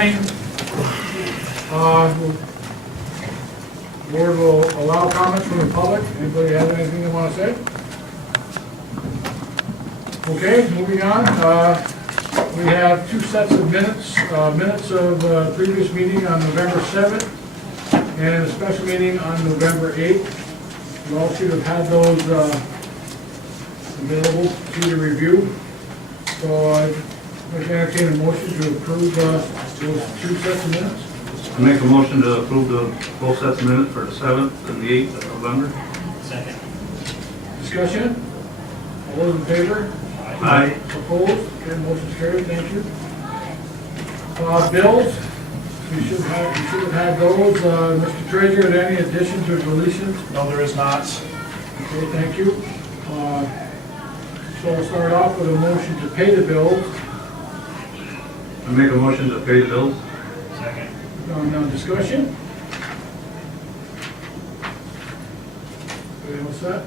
coming. Board will allow comments from the public. Anybody have anything they want to say? Okay, moving on. We have two sets of minutes. Minutes of previous meeting on November 7th and a special meeting on November 8th. You all should have had those available to you to review. So I'd like to entertain a motion to approve those two sets of minutes. I make a motion to approve the both sets of minutes for the 7th and the 8th of November. Second. Discussion? All those in favor? Aye. Opposed? Okay, motion's carried, thank you. Bills, you should have had those. Mr. Treasurer, are there any additions or deletions? No, there is not. Okay, thank you. So we'll start off with a motion to pay the bills. I make a motion to pay the bills. Second. Now discussion? Okay, all set?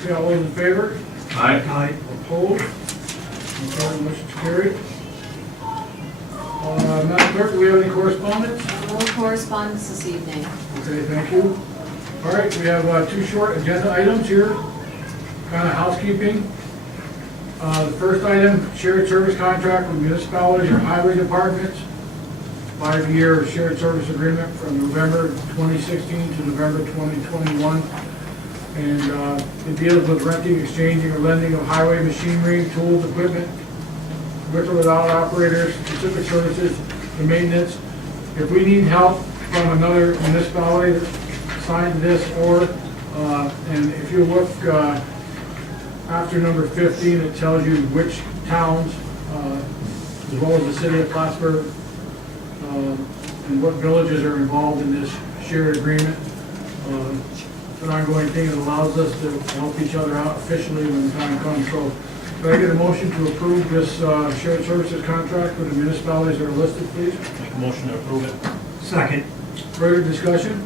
Okay, all those in favor? Aye. Opposed? Okay, motion's carried. Madam Clerk, do we have any correspondence? No correspondence this evening. Okay, thank you. All right, we have two short agenda items here, kind of housekeeping. The first item, shared service contract with municipalities or highway departments. 5-year shared service agreement from November 2016 to November 2021. And it deals with renting, exchanging, or lending of highway machinery, tools, equipment, with or without operators, specific services, and maintenance. If we need help from another municipality, sign this or, and if you look after number 15, it tells you which towns, as well as the city of Plattsburgh, and what villages are involved in this shared agreement. It's an ongoing thing that allows us to help each other out officially when the time comes. So, can I get a motion to approve this shared services contract with the municipalities that are listed, please? Make a motion to approve it. Second. Further discussion?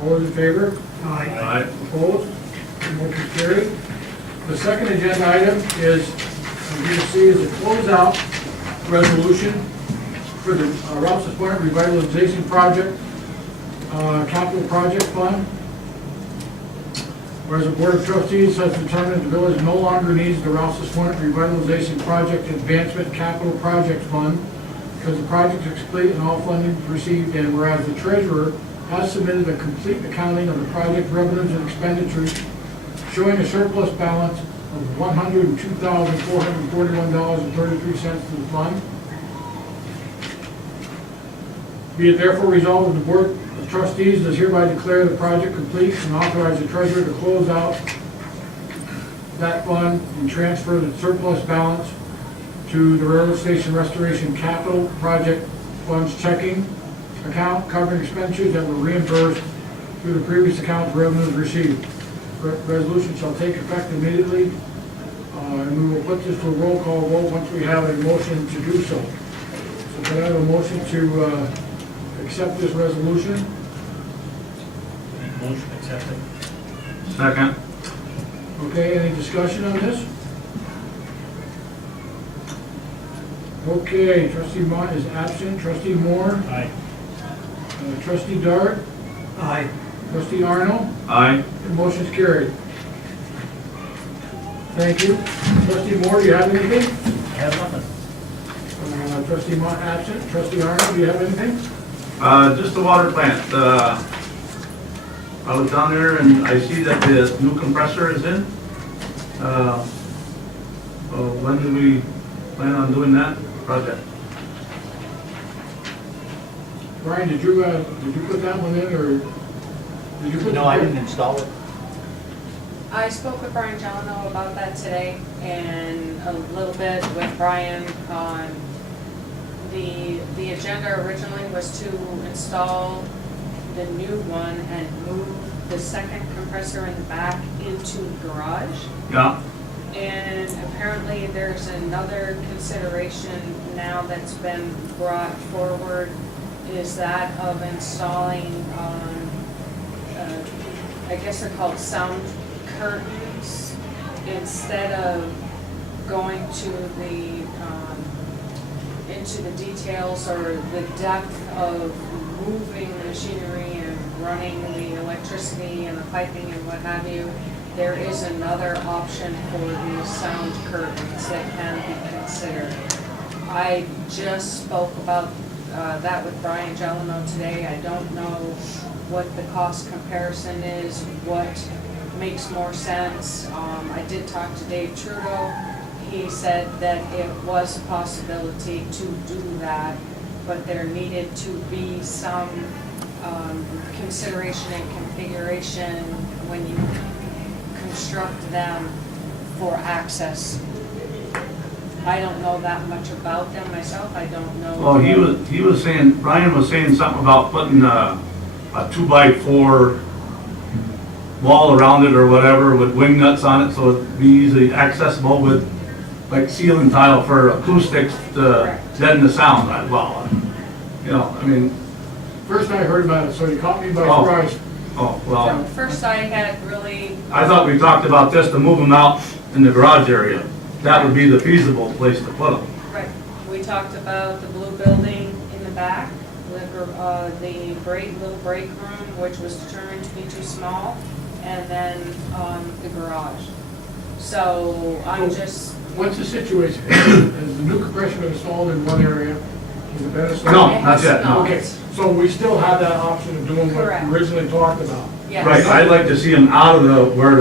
All those in favor? Aye. Opposed? Motion carried. The second agenda item is, as you can see, is a closeout resolution for the Rouses Point Revitalization Project, Capital Project Fund. Whereas the Board of Trustees has determined the village no longer needs the Rouses Point Revitalization Project Advancement Capital Project Fund because the project is complete and all funding received, and whereas the treasurer has submitted a complete accounting of the project revenues and expenditures showing a surplus balance of $102,441.33 to the fund. Be it therefore resolved that the Board of Trustees does hereby declare the project complete and authorize the treasurer to close out that fund and transfer the surplus balance to the Railroad Station Restoration Capital Project Fund's checking account covering expenditures that were reimbursed through the previous account's revenues received. Resolution shall take effect immediately, and we will put this to a roll call vote once we have a motion to do so. So can I have a motion to accept this resolution? Make a motion to accept it. Second. Okay, any discussion on this? Okay, trustee Mott is absent. Trustee Moore? Aye. Trustee Dart? Aye. Trustee Arnold? Aye. The motion's carried. Thank you. Trustee Moore, do you have anything? I have nothing. Trustee Mott absent. Trustee Arnold, do you have anything? Just the water plant. I was down there and I see that the new compressor is in. When do we plan on doing that project? Brian, did you put that one in, or did you put? No, I didn't install it. I spoke with Brian Delano about that today and a little bit with Brian on the agenda originally was to install the new one and move the second compressor in the back into the garage. Yeah. And apparently there's another consideration now that's been brought forward, is that of installing, I guess they're called sound curtains, instead of going to the into the details or the depth of moving the machinery and running the electricity and the piping and what have you, there is another option for the sound curtains that can be considered. I just spoke about that with Brian Jeleno today. I don't know what the cost comparison is, what makes more sense. I did talk to Dave Trudeau. He said that it was a possibility to do that, but there needed to be some consideration and configuration when you construct them for access. I don't know that much about them myself. I don't know. Well, he was saying, Brian was saying something about putting a 2x4 wall around it or whatever with wing nuts on it, so it'd be easily accessible with like ceiling tile for acoustics to Correct. deaden the sound. Well, you know, I mean, First I heard about it, so you caught me by Oh. surprise. oh, well, First I had really, I thought we talked about this to move them out in the garage area. That would be the feasible place to put them. right, we talked about the blue building in the back, the little break room, which was determined to be too small, and then the garage. So I'm just, What's the situation? Has the new compressor been installed in one area? Has it been installed? No, It not has yet, no. not. Okay, so we still have that option of doing what Correct. we originally talked about. yes. Right, I'd like to see them out of where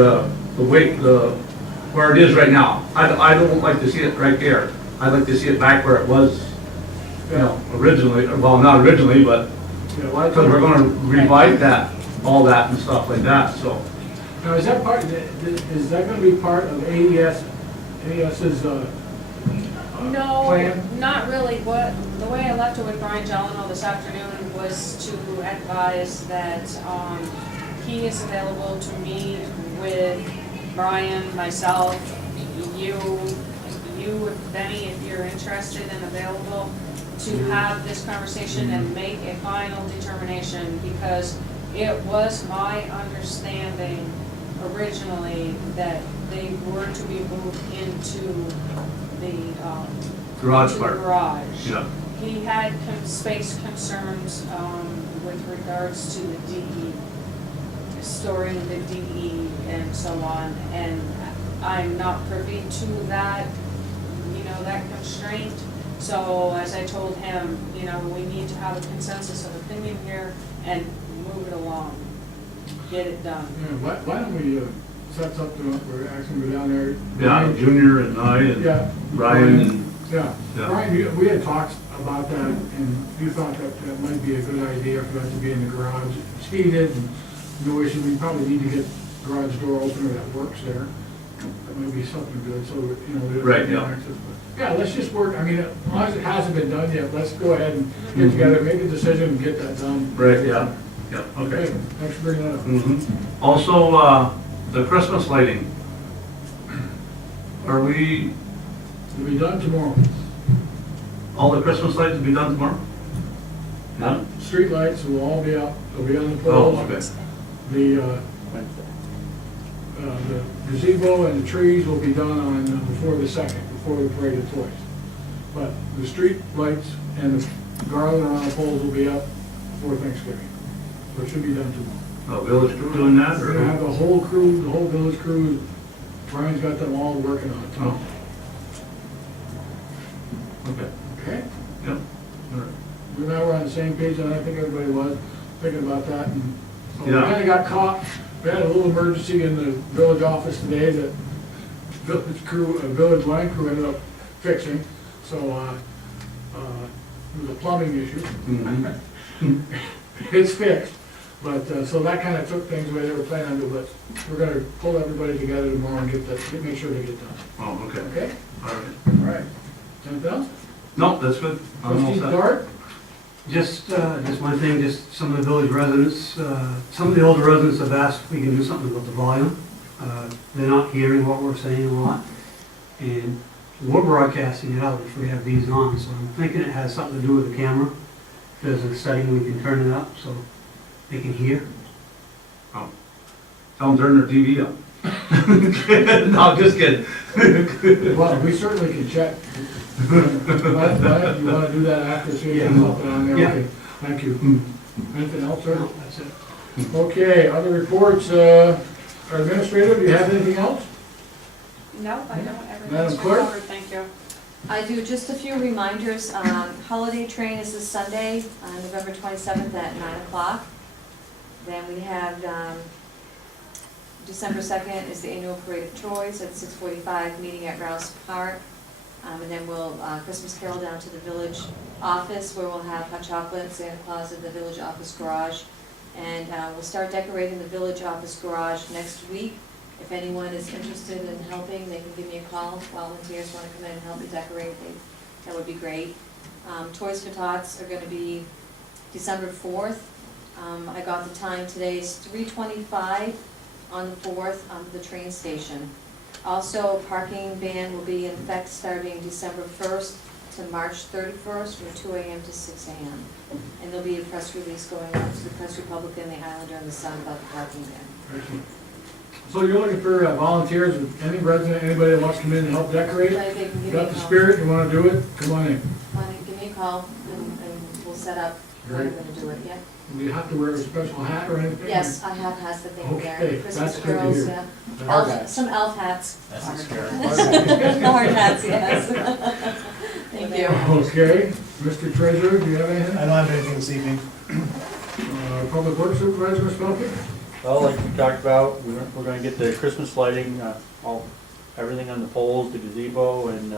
it is right now. I don't like to see it right there. I'd like to see it back where it was, you know, originally, well, not originally, but, Yeah, well, I because we're gonna revive that, all that and stuff like that, so. Now, is that gonna be part of AES's, No, plan? not really. The way I left it with Brian Jeleno this afternoon was to advise that he is available to meet with Brian, myself, you, if Benny, if you're interested and available, to have this conversation and make a final determination, because it was my understanding originally that they were to be moved into the Garage into the part. garage. Yeah. He had space concerns with regards to the DE, storing the DE and so on, and I'm not privy to that, that constraint. So as I told him, we need to have a consensus of opinion here and move it along, get it done. Yeah, why don't we set something up where Axon go down there? Yeah, Junior and I and Yeah. Brian and, Yeah, Yeah. Brian, we had talked about that, and you thought that might be a good idea for that to be in the garage. It's heated, and no issue, we probably need to get garage door opener that works there. That might be something good, so, there's Right, no yeah. access. But, yeah, let's just work, as long as it hasn't been done yet, let's go ahead and get together, make a decision, and get that done. right, yeah, yeah, Okay, okay. thanks for bringing that up. Mhm. Also, the Christmas lighting. Are we, It'll be done tomorrow. all the Christmas lights will be done tomorrow? Yeah? Street lights will all be up, they'll be on the Oh, poles. okay. The gazebo and the trees will be done on, before the second, before the parade of toys. But the street lights and the garland around the poles will be up before Thanksgiving. So it should be done tomorrow. Oh, village crew doing that, We're gonna have or? the whole crew, the whole village crew, Brian's got them all working on it tomorrow. Okay, Okay? yep. All right. We and I were on the same page, and I think everybody was thinking about that, and so we Yeah. kinda got caught. We had a little emergency in the village office today that village line crew ended up fixing, so, it was a plumbing issue. Mhm. It's fixed, but, so that kinda took things away they were planning on doing, but we're gonna pull everybody together tomorrow and make sure they get done, Oh, okay, okay? all right. All right. Anything else? No, that's good. I'm all Trustee set. Dart? Just one thing, just some of the village residents, some of the older residents have asked if we can do something about the volume. They're not hearing what we're saying a lot, and we're broadcasting it out if we have these on, so I'm thinking it has something to do with the camera. If there's a setting we can turn it up so they can hear. Tell them to turn their TV up. No, just kidding. Well, we certainly can check But you wanna do that after, so you can pop it on there? Yeah. Okay, thank you. Anything else, sir? No, that's it. Okay, other reports, our administrator, do you have anything else? No, I don't, Madam everything's Clerk? covered, thank you. I do, just a few reminders. Holiday train is this Sunday, November 27th at 9 o'clock. Then we have December 2nd is the annual Parade of Toys at 6:45, meeting at Rouse Park. And then we'll Christmas carol down to the village office, where we'll have hot chocolate, Santa Claus in the village office garage. And we'll start decorating the village office garage next week. If anyone is interested in helping, they can give me a call. Volunteers want to come in and help me decorate, that would be great. Toys for Tots are going to be December 4th. I got the time today, it's 3:25 on the 4th on the train station. Also, parking ban will be in effect starting December 1st to March 31st from 2 a.m. to 6 a.m. And there'll be a press release going out to the Press Republican, the Islander, and the Sun about the parking ban. Excellent. So you're looking for volunteers, any resident, anybody that wants to come in and help decorate? But they can give You me a got the call. spirit, you wanna do it, come on in. Come on in, give me a call, and we'll set up how we're Great. gonna do it, yeah? Do you have to wear a special hat or anything? Yes, I have hats that they can wear, Okay, Christmas that's good to carols, hear. yeah. Hard Elf- hats. Some elf hats. That's Hard scary. hats. The hard hats, yes. Thank you. Okay, Mr. Treasurer, do you have anything? I don't have anything this evening. Public Works Supervisor, Ms. Pelkey? Well, like we talked about, we're gonna get the Christmas lighting, everything on the poles, the gazebo, and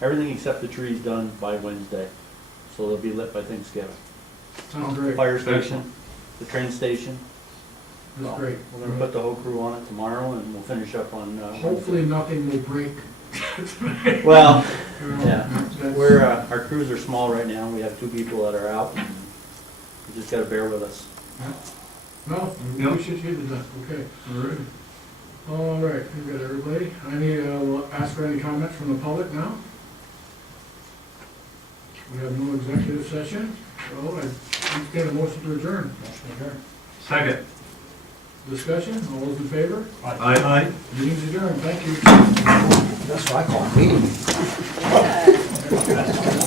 everything except the trees done by Wednesday. So they'll be lit by Thanksgiving. Sounds great, Fire station, the train station. that's great. We're gonna put the whole crew on it tomorrow, and we'll finish up on. Hopefully nothing will break. Well, You know, yeah, that's- we're, our crews are small right now. We have 2 people that are out, and you just gotta bear with us. No, we Yep. appreciate you did that, okay. All right, we got everybody. I need to ask for any comments from the public now. We have no executive session, so I get a motion to adjourn. Second. Discussion, all those in favor? Aye. Meeting's adjourned, thank you. That's what I call a meeting. Yeah.